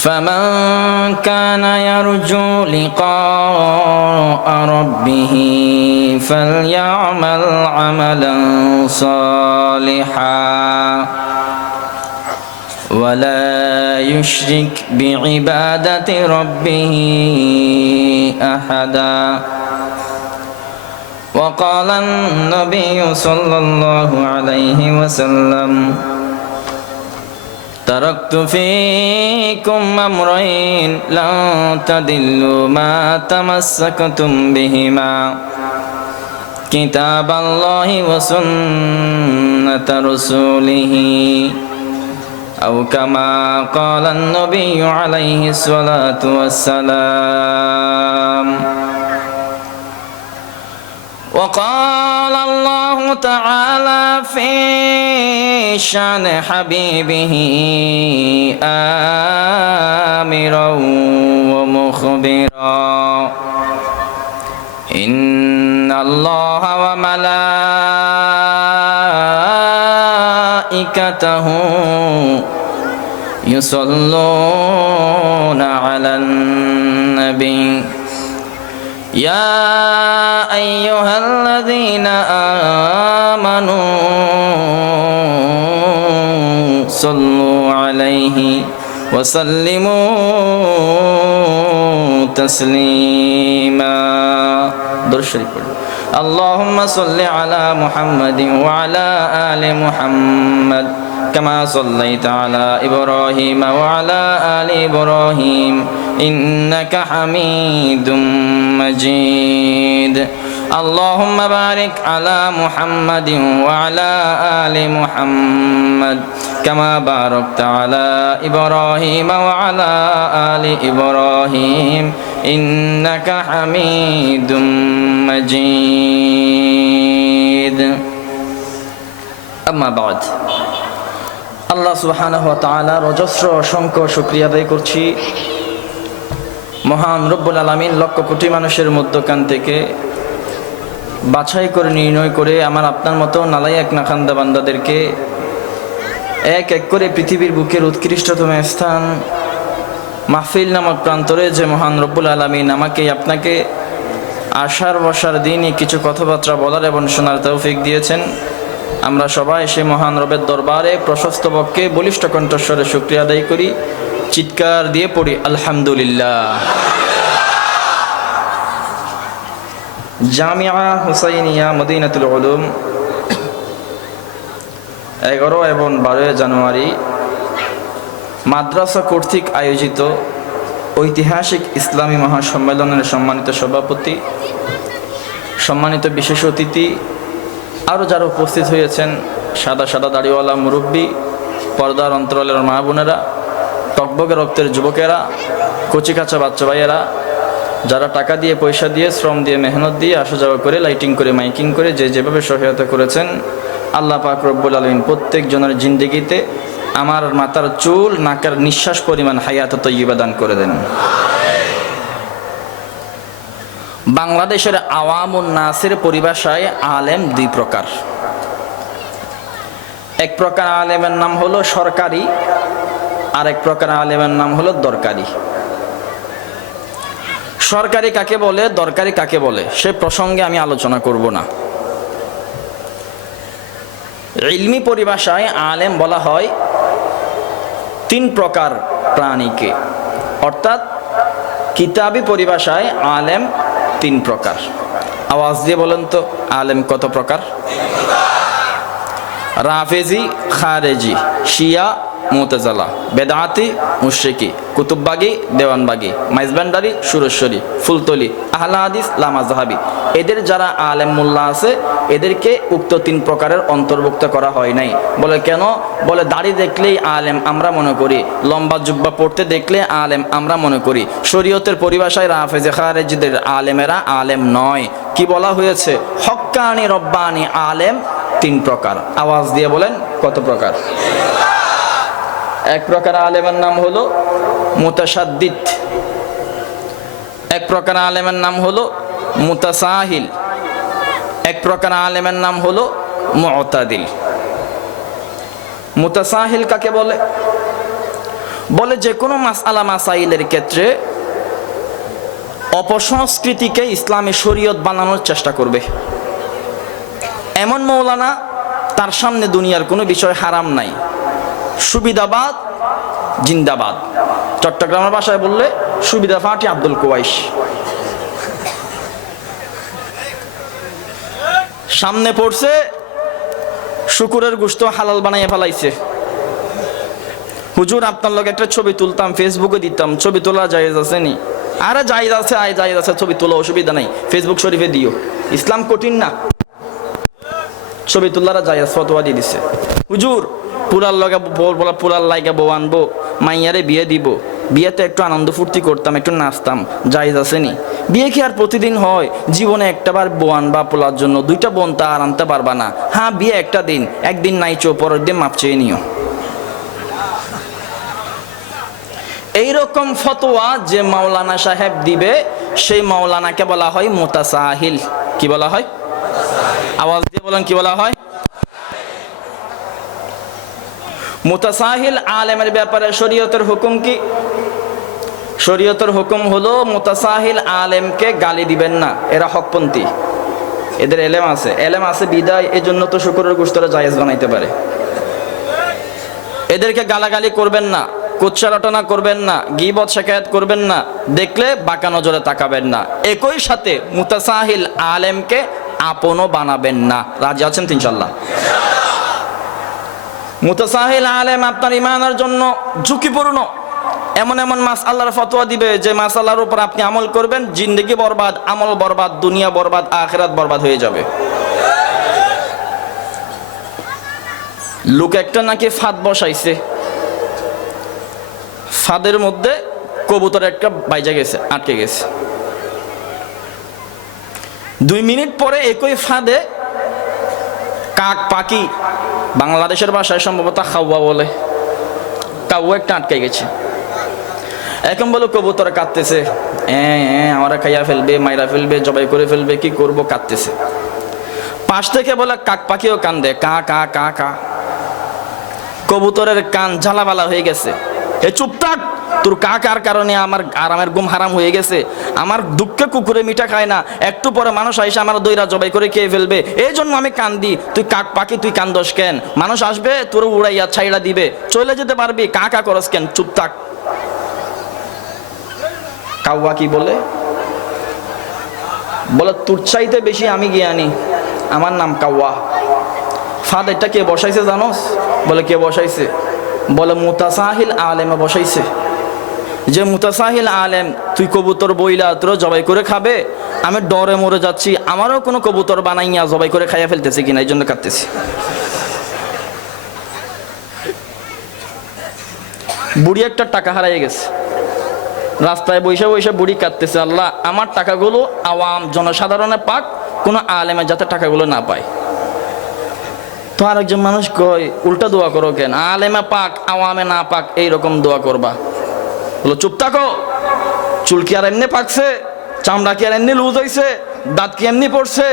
فمن كان يرجو لقاء ربه فليعمل عملا صالحا ولا يشرك بعبادة ربه أحدا. وقال النبي صلى الله عليه وسلم تركت فيكم أمرين لن تضلوا ما تمسكتم بهما كتاب الله وسنة رسوله أو كما قال النبي عليه الصلاة والسلام وقال الله تعالى في شأن حبيبه آمرا ومخبرا. إن الله وملائكته يصلون على النبي. يا أيها الذين آمنوا صلوا عليه وسلموا تسليما درشري اللهم صل على محمد وعلى آل محمد كما صليت على إبراهيم وعلى آل إبراهيم إنك حميد مجيد اللهم بارك على محمد وعلى آل محمد كما باركت على إبراهيم وعلى آل إبراهيم إنك حميد مجيد أما بعد আল্লাহ সুবহানাহু ওয়া তাআলার অজস্র অসংখ্য শুকরিয়া আদায় করছি মহান রব্বুল আলামিন লক্ষ কোটি মানুষের মধ্যকান থেকে বাছাই করে, নির্ণয় করে আমার আপনার মতো নালাই এক নাখান্দা বান্দাদেরকে এক এক করে পৃথিবীর বুকের উৎকৃষ্টতম স্থান, মাহফিল নামক প্রান্তরে যে মহান রব্বুল আলমিন আমাকে, আপনাকে আশার বসার দিনই কিছু কথাবার্তা বলার এবং শোনার তৌফিক দিয়েছেন। আমরা সবাই সে মহান রবের দরবারে প্রশস্ত পক্ষে বলিষ্ঠ কণ্ঠস্বরে শুক্রিয়া আদায় করি। চিৎকার দিয়ে পড়ি, আলহামদুলিল্লাহ। জামিয়া হুসাইনিয়া মদিনাতুল উলুম এগারো এবং বারোই জানুয়ারি মাদ্রাসা কর্তৃক আয়োজিত ঐতিহাসিক ইসলামী মহাসম্মেলনের সম্মানিত সভাপতি, সম্মানিত বিশেষ অতিথি, আরও যারা উপস্থিত হয়েছেন, সাদা সাদা দাড়িওয়ালা মুরব্বী, পর্দার অন্তরালের মা বোনেরা, টকবগে রক্তের যুবকেরা কচিকাচা বাচ্চা ভাইয়েরা যারা টাকা দিয়ে পয়সা দিয়ে, শ্রম দিয়ে, মেহনত দিয়ে আসা যাওয়া করে লাইটিং করে মাইকিং করে, যে যেভাবে সহায়তা করেছেন, আল্লাহ পাক রব্বুল আলমিন প্রত্যেক জনের জিন্দগিতে আমার মাথার চুল, নাকের নিঃশ্বাস পরিমাণ হায়াত তৈবা দান করে দেন। বাংলাদেশের আওয়াম নাসের পরিভাষায় আলেম দুই প্রকার। এক প্রকার আলেমের নাম হলো সরকারি আর এক প্রকার আলেমের নাম হলো দরকারি। সরকারি কাকে বলে, দরকারি কাকে বলে, সে প্রসঙ্গে আমি আলোচনা করব না। ইলমি পরিভাষায় আলেম বলা হয় তিন প্রকার প্রাণীকে। অর্থাৎ কিতাবি পরিভাষায় আলেম তিন প্রকার। আওয়াজ দিয়ে বলেন তো, আলেম কত প্রকার? রাফেজি, খারেজি, শিয়া মোতেজালা বেদাহাতি মুশ্রিকি, কুতুববাগি, দেওয়ানবাগি, মাইজবান্ডারি, সুরেশ্বরী, ফুলতলি আহলা হাদিস লামা জাহাবি এদের যারা আলেম মোল্লা আছে, এদেরকে উক্ত তিন প্রকারের অন্তর্ভুক্ত করা হয় নাই। বলে কেন? বলে দাড়ি দেখলেই আলেম আমরা মনে করি, লম্বা জুব্বা পড়তে দেখলে আলেম আমরা মনে করি। শরীয়তের পরিভাষায় রাফেজে খারেজিদের আলেমেরা আলেম নয়। কি বলা হয়েছে? হক্কানি রব্বানি আলেম তিন প্রকার। আওয়াজ দিয়ে বলেন কত প্রকার? এক প্রকার আলেমের নাম হলো মুতাসাদ্দিদ এক প্রকার আলেমের নাম হলো মুতাসাহিল। এক প্রকার আলেমের নাম হলো মুতাদিল। মুতাসাহিল কাকে বলে? বলে যে কোনো মাসআলা মাসাইলের ক্ষেত্রে অপসংস্কৃতিকে ইসলামী শরীয়ত বানানোর চেষ্টা করবে। এমন মৌলানা তার সামনে দুনিয়ার কোনো বিষয় হারাম নাই। সুবিধাবাদ, জিন্দাবাদ। চট্টগ্রামের ভাষায় বললে, সুবিধা ফাটি আব্দুল কুয়াইশ। সামনে পড়ছে, শুকুরের গুস্ত হালাল বানাইয়ে ফেলাইছে। হুজুর, আপনার লগে একটা ছবি তুলতাম ফেসবুকে দিতাম, ছবি তোলা জায়েজ আছে নি? আরে জায়েজ আছে, আয়, জায়েজ আছে, ছবি তোলা অসুবিধা নাই। ফেসবুক শরীফে দিও। ইসলাম কঠিন না। ছবি তোলারা জায়েজ ফতোয়া দিয়ে দিছে। হুজুর পুরার লগে পুরার লাইগা বউ আনব, মাইয়ারে বিয়ে দিব। বিয়েতে একটু আনন্দ ফুর্তি করতাম, একটু নাচতাম, জায়েজ আছে নি? বিয়ে কি আর প্রতিদিন হয়? জীবনে একটাবার বোয়ান বা পোলার জন্য, দুইটা বোন তা আর আনতে পারবা না। হ্যাঁ বিয়ে একটা দিন, একদিন নাইচো, পরের দিন মাপ চেয়ে নিও। এইরকম ফতোয়া যে মাওলানা সাহেব দিবে, সেই মাওলানাকে বলা হয় মোতাসাহিল। কি বলা হয়? আওয়াজ দিয়ে বলেন, কি বলা হয়? মোতাসাহিল আলেমের ব্যাপারে শরীয়তের হুকুম কি? শরীয়তের হুকুম হলো মোতাসাহিল আলেমকে গালি দিবেন না। এরা হকপন্থী। এদের এলেম আছে। এলেম আছে বিদায়, এজন্য তো শুকুরের গোস্তরা জায়েজ বানাইতে পারে। এদেরকে গালাগালি করবেন না কুচ্ছা রটনা করবেন না, গিবত শেখায়ত করবেন না, দেখলে বাঁকা নজরে তাকাবেন না। একই সাথে মুতাসাহিল আলেমকে আপনও বানাবেন না। রাজি আছেন তো ইনশাল্লাহ মুতাসাহিল আলেম, আপনার ইমানের জন্য ঝুঁকিপূর্ণ। এমন এমন মাস আল্লাহর ফতোয়া দিবে, যে মাস আল্লাহর উপর আপনি আমল করবেন, জিন্দগি বরবাদ, আমল বরবাদ, দুনিয়া বরবাদ, আখেরাত বরবাদ হয়ে যাবে। লোক একটা নাকি ফাঁদ বসাইছে। ফাঁদের মধ্যে কবুতর একটা বাইজা গেছে, আটকে গেছে। দুই মিনিট পরে একই ফাঁদে কাক, পাখি বাংলাদেশের ভাষায় সম্ভবত খাওয়া বলে। কাউয়া একটা আটকে গেছে। এখন বলো কবুতর কাঁদতেছে। হ্যাঁ আমরা খাইয়া ফেলবে, মাইরা ফেলবে, জবাই করে ফেলবে, কি করব? কাঁদতেছে। পাশ থেকে বলে কাক পাখিও কান্দে, কা কা কা কা। কবুতরের কান ঝালাবালা হয়ে গেছে। হে চুপ থাক তোর কাকার কারণে আমার আরামের ঘুম হারাম হয়ে গেছে। আমার দুঃখে কুকুরে মিঠা খায় না। একটু পরে মানুষ আইসে আমার দইরা জবাই করে খেয়ে ফেলবে। এই জন্য আমি কান্দি, তুই কাক পাখি, তুই কান্দস কেন? মানুষ আসবে, তোর উড়াইয়া ছাইড়া দিবে। চলে যেতে পারবি, কাকা করস কেন? চুপ থাক। কাউয়া কি বলে? বলে, তোর চাইতে বেশি আমি জ্ঞানী। আমার নাম ফাদ, এটা কে বসাইছে জানোস? বলে, কে বসাইছে? বলে, মুতাসাহিল আলেমে বসাইছে। যে মুতাসাহিল আলেম, তুই কবুতর বইলা তোর জবাই করে খাবে, আমি ডরে মরে যাচ্ছি, আমারও কোনো কবুতর বানাইয়া জবাই করে খাইয়া ফেলতেছি কিনা, এই জন্য কাটতেছি বুড়ি একটা টাকা হারাই গেছে। রাস্তায় বসে বসে বুড়ি কাটতেছে আল্লাহ, আমার টাকাগুলো আওয়াম, জনসাধারণে পাক, কোনো আলেমে যাতে টাকাগুলো না পায়। তো আরেকজন মানুষ কয়, উল্টা দোয়া করো কেন? আলেমে পাক, আওয়ামে না পাক, এইরকম দোয়া করবা। বলো, চুপ থাকো। চুল কি আর এমনি পাকছে? চামড়া কি আর এমনি লুজ হয়েছে দাঁত কি এমনি পড়ছে?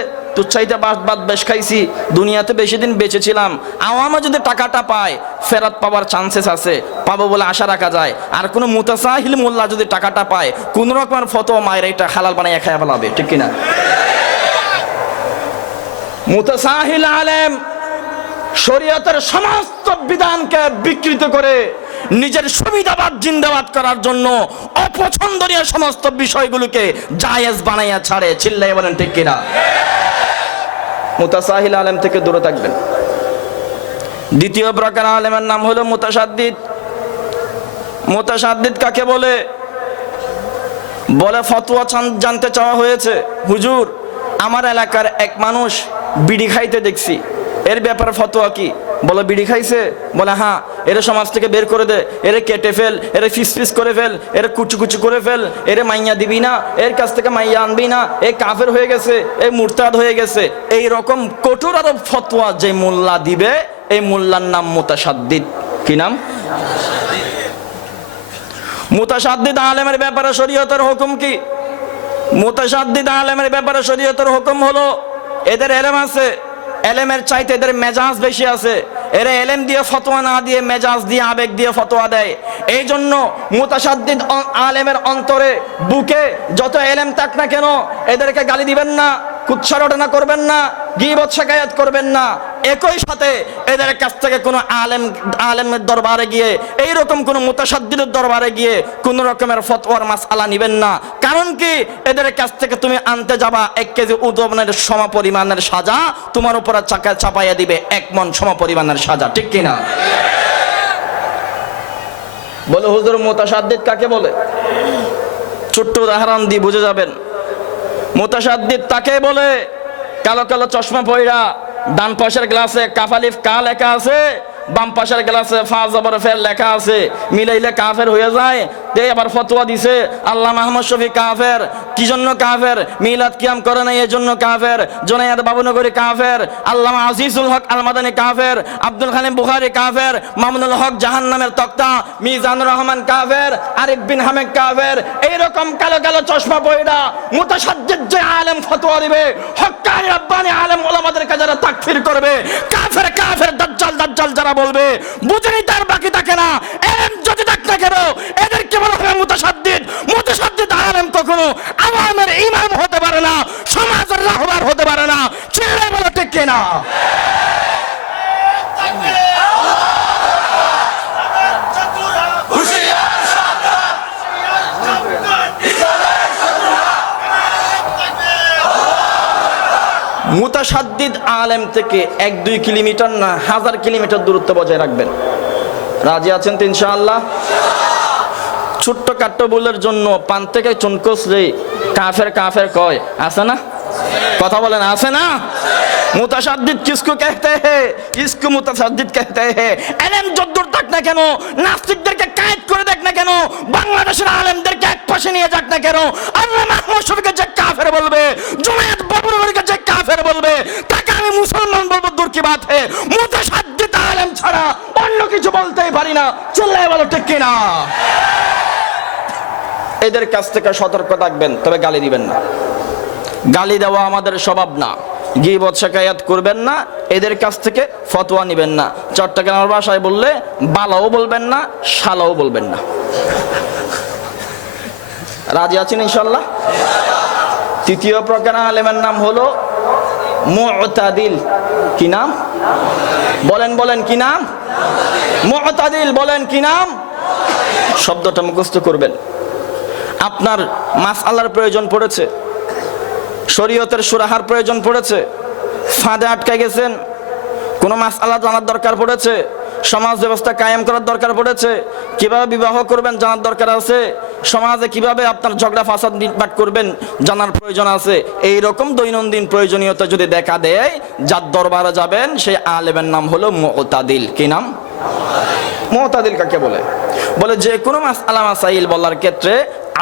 চাইতে বাদ বাদ বেশ খাইছি। দুনিয়াতে বেশি দিন বেঁচেছিলাম আওয়ামে যদি টাকাটা পায়, ফেরত পাওয়ার চান্সেস আছে। পাবো বলে আশা রাখা যায়। আর কোনো মুতাসাহিল মোল্লা যদি টাকাটা পায়, কোন রকমের ফটো মায়ের এটা হালাল বানাইয়া খাইয়া ফেলাবে। ঠিক কিনা? মুতাসাহিল আলেম শরীয়তের সমস্ত বিধানকে বিকৃত করে নিজের সুবিধাবাদ, জিন্দাবাদ করার জন্য অপছন্দনীয় সমস্ত বিষয়গুলোকে জায়েজ বানাইয়া ছাড়ে। চিল্লাই বলেন, ঠিক কিনা? মুতাসাহিল আলেম থেকে দূরে থাকবেন। দ্বিতীয় প্রকার আলেমের নাম হলো মুতাসাদ্দিদ। মুতাসাদ্দিদ কাকে বলে? বলে ফতোয়া জানতে চাওয়া হয়েছে, হুজুর, আমার এলাকার এক মানুষ বিড়ি খাইতে দেখছি। এর ব্যাপারে ফতোয়া কি? বলে বিড়ি খাইছে, বলে হ্যাঁ এর সমাজ থেকে বের করে দে, এরে কেটে ফেল, এরে ফিস ফিস করে ফেল, এর কুচু কুচু করে ফেল, এরে মাইয়া দিবি না, এর কাছ থেকে মাইয়া আনবি না, এ কাফের হয়ে গেছে, এ মুরতাদ হয়ে গেছে। এই রকম কঠোর আরও ফতোয়া যে মোল্লা দিবে, এই মোল্লার নাম মোতাসাদ্দিদ কি নাম? মুতাসাদ্দিদ আলেমের ব্যাপারে শরীয়তের হুকুম কি? মোতাসাদ্দিদ আলেমের ব্যাপারে শরীয়তের হুকুম হলো, এদের এলেম আছে এলেমের চাইতে এদের মেজাজ বেশি আছে। এরা এলেম দিয়ে ফতোয়া না দিয়ে মেজাজ দিয়ে আবেগ দিয়ে ফতোয়া দেয়। এই জন্য মুতাসাদ্দিদ আলেমের অন্তরে বুকে যত এলেম থাক না কেন, এদেরকে গালি দিবেন না কুৎসারটনা করবেন না গিবৎ শেখায়াত করবেন না। একই সাথে এদের কাছ থেকে কোনো আলেম, আলেমের দরবারে গিয়ে এই রকম কোনো মুতাসাদ্দিদের দরবারে গিয়ে কোন রকমের ফতোয়ার মাসআলা নিবেন না। কারণ কি? এদের কাছ থেকে তুমি আনতে যাবা, এক কেজি উদ্ভাবনের সম পরিমাণের সাজা তোমার উপরে চাকা চাপাইয়া দিবে, এক মন সম পরিমাণের সাজা, ঠিক কিনা? বলে, হুজুর, মুতাসাদ্দিদ কাকে বলে? ছোট্ট উদাহরণ দিয়ে বুঝে যাবেন। মুতাসাদ্দিদ তাকে বলে, কালো কালো চশমা পয়রা ডান পাশের গ্লাসে কাফালিফ কা লেখা আছে, বাম পাশের গ্লাসে ফা জবর ফের লেখা আছে। মিলাইলে কাফের হয়ে যায় তে আবার ফতোয়া দিছে, আল্লাহ মাহমদ শফি কাফের। কি জন্য কাফের? মিলাদ কিয়াম করে নাই এই জন্য কাফের। জোনায়াদ বাবুনগরী কাফের আল্লাহ আজিজুল হক আলমাদানি কাফের, আব্দুল খালিম বুখারি কাফের, মামুনুল হক জাহান্নামের তক্তা, মিজানুর রহমান কাফের, আরিফ বিন হামেদ কাফের। এইরকম কালো কালো চশমা পয়রা মুতাসাদ্দিদ যে আলেম ফতোয়া দিবে হক্কানি রব্বানি আলেম ওলামাদেরকে যারা তাকফির করবে, কাফের কাফের দাজ্জাল দাজ্জাল যারা বলবে বুঝেনি তার বাকি থাকে না। না কেন এদেরকে বলা হবে মুতাসাদ্দিদ। মুতাসাদ্দিদ আলেম কখনো আওয়ামের ইমাম হতে পারে না, সমাজের রাহবার হতে পারে না। মুতাসাদ্দিদ আলেম থেকে এক দুই কিলোমিটার না হাজার কিলোমিটার দূরত্ব বজায় রাখবেন। রাজি আছেন তো ইনশাআল্লাহ? ছোট্ট কাট্ট বুলের জন্য পান থেকে চুনকোস রে কাফের কাফের কয়, আছে না? কথা বলেন, আছে না? মুতাসাদ্দিদ কিসকু কেহতে হে, কিসকু মুতাসাদ্দিদ কেহতে হে। এলএম যদ্দুর থাক না কেন, নাস্তিকদেরকে করে দেখ না কেন? বাংলাদেশের আলেমদেরকে এক পাশে নিয়ে যাক না কেন? আল্লাহ মাহমুদ যে কাফের বলবে যে কাফের বলবে, তাকে আমি মুসলমান বলব দূর কি বাত হে? আলেম ছাড়া অন্য কিছু বলতেই পারি না। চিল্লায় বলো, ঠিক কিনা এদের কাছ থেকে সতর্ক থাকবেন, তবে গালি দিবেন না। গালি দেওয়া আমাদের স্বভাব না। গিবত, শেখায়াত করবেন না এদের কাছ থেকে ফতোয়া নেবেন না। চট্টগ্রামের ভাষায় বললে, বালাও বলবেন না, শালাও বলবেন না। রাজি আছেন ইনশাল্লাহ? তৃতীয় প্রকার আলেমের নাম হলো মুতাদিল। কি নাম? বলেন বলেন, কি নাম? মুতাদিল, বলেন, কি নাম? শব্দটা মুখস্থ করবেন। আপনার মাস আল্লাহর প্রয়োজন পড়েছে, শরীয়তের সুরাহার প্রয়োজন পড়েছে ফাঁদে আটকে গেছেন। কোনো মাস আল্লাহ জানার দরকার পড়েছে? সমাজ ব্যবস্থা কায়েম করার দরকার পড়েছে? কীভাবে বিবাহ করবেন জানার দরকার আছে? সমাজে কীভাবে আপনার ঝগড়া ফাসাদ নির্বাট করবেন জানার প্রয়োজন আছে? এই রকম দৈনন্দিন প্রয়োজনীয়তা যদি দেখা দেয়, যার দরবারে যাবেন, সেই আলেমের নাম হলো মোতাদিল। কি নাম? মোতাদিল কাকে বলে? বলে যে কোনো মাস আলা মাসাইল বলার ক্ষেত্রে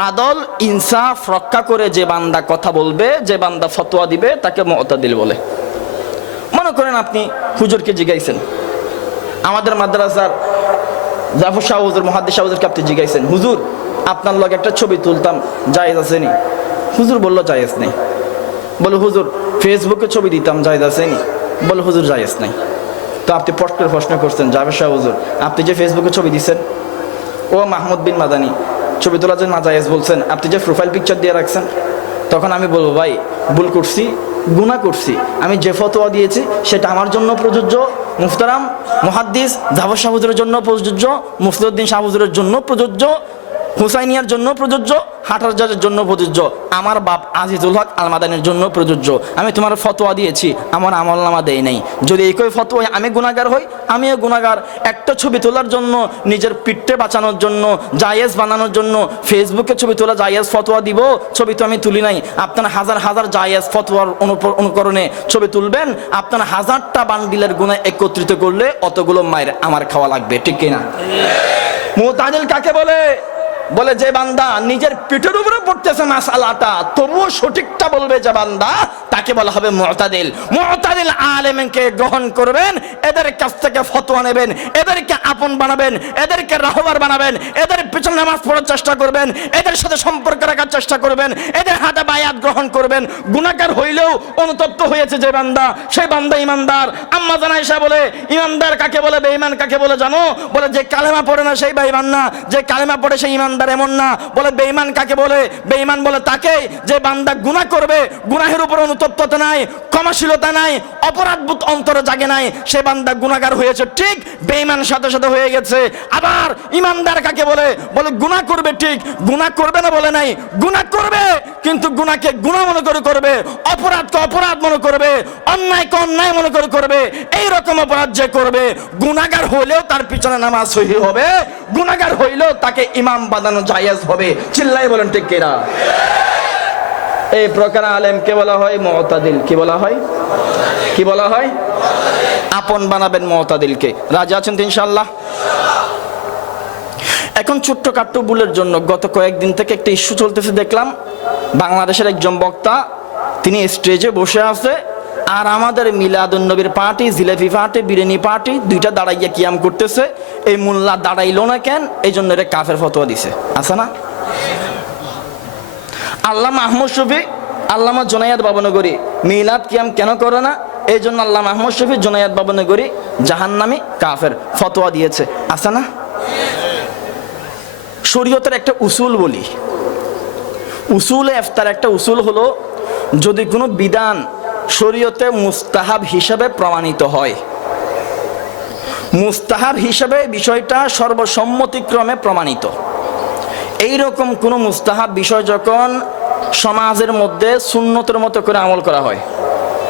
আদল, ইনসাফ, রক্ষা করে যে বান্দা কথা বলবে, যে বান্দা ফতোয়া দিবে, তাকে মোতাদিল বলে। মনে করেন আপনি হুজুরকে জিগাইছেন। আমাদের মাদ্রাসার জাফর শাহ হুজুর, মহাদ্দিস শাহ হুজুরকে আপনি জিগাইছেন। হুজুর, আপনার লগে একটা ছবি তুলতাম, জায়েজ আছে নি? হুজুর বলল, জায়েজ নেই। বলে, হুজুর, ফেসবুকে ছবি দিতাম, জায়েজ আছে নি? বলে, হুজুর, জায়েজ নাই। তো আপনি পট করে প্রশ্ন করছেন জাভের শাহ হুজুর, আপনি যে ফেসবুকে ছবি দিচ্ছেন ও মাহমুদ বিন মাদানি, ছবি তোলার জন্য নাজায়েজ বলছেন, আপনি যে প্রোফাইল পিকচার দিয়ে রাখছেন? তখন আমি বলব, ভাই, ভুল করছি গুণা করছি। আমি যে ফতোয়া দিয়েছি, সেটা আমার জন্য প্রযোজ্য। মুফতারাম, মহাদ্দিস ধাবর শাহুজুরের জন্য প্রযোজ্য। মুফতিউদ্দিন শাহুজুরের জন্য প্রযোজ্য। হুসাইনিয়ার জন্য প্রযোজ্য হাটারজারের জন্য প্রযোজ্য আমার বাপ আজিজুল হক আলমাদানের জন্য প্রযোজ্য। আমি তোমার ফতোয়া দিয়েছি আমার আমল নামা দেয় নাই। যদি একই ফতোয়ায় আমি গুণাগার হই আমিও গুণাগার একটা ছবি তোলার জন্য নিজের পিঠে বাঁচানোর জন্য জায়েজ বানানোর জন্য ফেসবুকে ছবি তোলা জায়েজ ফতোয়া দিব ছবি তো আমি তুলি নাই। আপনার হাজার হাজার জায়েজ ফতোয়ার অনুকরণে ছবি তুলবেন আপনার হাজারটা বান্ডিলের গুণা একত্রিত করলে অতগুলো মায়ের আমার খাওয়া লাগবে ঠিক কিনা? মোতাজিল কাকে বলে? বলে, যে বান্দা নিজের পিঠের উপরে পড়তেছে মাসালাটা, তবুও সঠিকটা বলবে যে বান্দা, তাকে বলা হবে মুতাদিল। মুতাদিল আলেমকে গ্রহণ করবেন, এদের কাছ থেকে ফতোয়া নেবেন, এদেরকে আপন বানাবেন, এদেরকে রাহবার বানাবেন, এদের পিছনে নামাজ পড়ার চেষ্টা করবেন, এদের সাথে সম্পর্ক রাখার চেষ্টা করবেন, এদের হাতে বায়াত গ্রহণ করবেন। গুণাকার হইলেও অনুতপ্ত হয়েছে যে বান্দা সেই বান্দা ইমানদার। আম্মা জানাইসা বলে, ইমানদার কাকে বলে, বেঈমান কাকে বলে জানো? বলে, যে কালেমা পড়ে না, সেই বেঈমান না। যে কালেমা পড়ে সেই ইমানদার এমন না, বলে বেঈমান কাকে বলে? বেঈমান বলে তাকে যে বান্দা গুনাহ করবে, গুনাহের উপর অনুতপ্ততা নাই, ক্ষমাশীলতা নাই, অপরাধবোধ অন্তরে জাগে নাই, সে বান্দা গুনাহগার হয়েছে। ঠিক বেঈমান সাথে সাথে হয়ে গেছে। আবার ইমানদার কাকে বলে? বলে গুনাহ করবে ঠিক, গুনাহ করবে না বলে নাই, গুনাহ করবে, কিন্তু গুনাহকে গুনাহ মনে করে করবে, অপরাধকে অপরাধ মনে করবে, অন্যায়কে অন্যায় মনে করে করবে এই রকম অপরাধ যে করবে, গুনাহগার হলেও তার পিছনে নামাজ সহি হবে, গুনাহগার হইলেও তাকে ইমাম বানানো জায়েজ হবে। চিল্লাই বলেন, ঠিক কিনা? এই প্রকার আলেমকে বলা হয়? মতাদিল। কি বলা হয়? কি বলা হয়? আপন বানাবেন মতাদিলকে। রাজি আছেন ইনশাল্লাহ এখন ছোট্ট কাট্টু বুলের জন্য গত কয়েকদিন থেকে একটা ইস্যু চলতেছে, দেখলাম। বাংলাদেশের একজন বক্তা, তিনি স্টেজে বসে আছে। আর আমাদের মিলাদুন্নবীর party, jalebi party, biryani party, দুইটা দাঁড়াইয়া কিয়াম করতেছে। এই মোল্লা দাঁড়াইলো না কেন? এই জন্য এটা কাফের ফতোয়া দিছে। আছে না? আল্লামা আহমদ শফি, আল্লামা জোনায়াত বাবনগরী, মিলাদ কিয়াম কেন করে না? এই জন্য আল্লাহ আহমদ শফি জোনায়াত বাবনগরী জাহান্নামি কাফের ফতোয়া দিয়েছে। আছে না? শরীয়তের একটা উসুল বলি। উসুল এফতার একটা উসুল হলো, যদি কোনো বিধান শরীয়তে মুস্তাহাব হিসাবে প্রমাণিত হয়। মুস্তাহাব হিসাবে বিষয়টা সর্বসম্মতিক্রমে প্রমাণিত। এই রকম কোনো মুস্তাহাব বিষয় যখন সমাজের মধ্যে সুন্নতের মতো করে আমল করা হয়,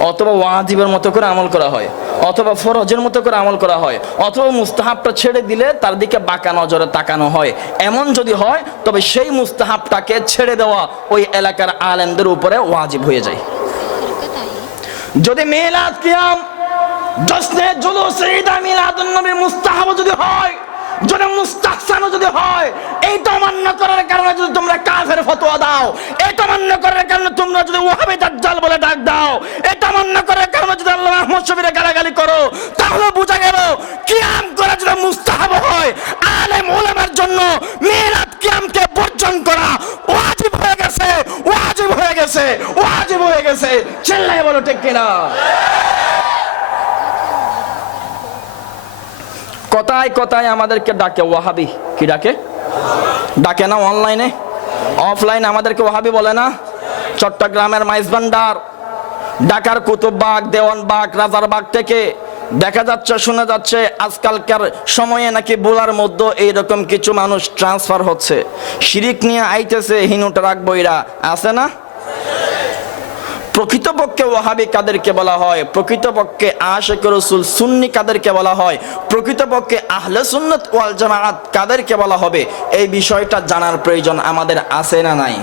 অথবা ওয়াজিবের মতো করে আমল করা হয়, অথবা ফরজের মতো করে আমল করা হয়, অথবা মুস্তাহাবটা ছেড়ে দিলে তার দিকে বাঁকা নজরে তাকানো হয়, এমন যদি হয়, তবে সেই মুস্তাহাবটাকে ছেড়ে দেওয়া ওই এলাকার আলেমদের উপরে ওয়াজিব হয়ে যায়। যদি মিলাদ কিয়াম, জশ্নে জুলুস, ঈদা মিলাদুন নবীর মুস্তাহাব যদি হয় যদি মুস্তাহসানও যদি হয় এইটা মান্য করার কারণে যদি তোমরা কাফের ফতোয়া দাও এটা মান্য করার কারণে তোমরা যদি ওয়াহাবি দাজ্জাল বলে ডাক দাও এটা মান্য করার কারণে যদি আল্লাহ আহমদ শফিরে গালাগালি করো, তাহলে বোঝা গেল কিয়াম করা যদি মুস্তাহাব হয়, আলেম ওলামার জন্য মিলাদ কিয়ামকে বর্জন করা ওয়াজিব হয়ে গেছে ওয়াজিব হয়ে গেছে, ওয়াজিব হয়ে গেছে। চেল্লাই বলো, ঠিক কিনা? কথায় কথায় আমাদেরকে ডাকে ওয়াহাবি। কি ডাকে? ডাকে না অনলাইনে? অফলাইন আমাদেরকে ওয়াহাবি বলে না? চট্টগ্রামের মাইজ ভান্ডার, ঢাকার কুতুববাগ, দেওয়ানবাগ, রাজারবাগ থেকে দেখা যাচ্ছে, শোনা যাচ্ছে, আজকালকার সময়ে নাকি বোলার মধ্যে এইরকম কিছু মানুষ ট্রান্সফার হচ্ছে। শিরিক নিয়ে আইতেছে, হিনুটা রাখব এরা আছে না? প্রকৃতপক্ষে ওয়াহাবি কাদেরকে বলা হয়, প্রকৃতপক্ষে আশেক রসুল সুন্নি কাদেরকে বলা হয়, প্রকৃতপক্ষে আহলে সুন্নত ওয়াল জামাত কাদেরকে বলা হবে, এই বিষয়টা জানার প্রয়োজন আমাদের আছে না নাই?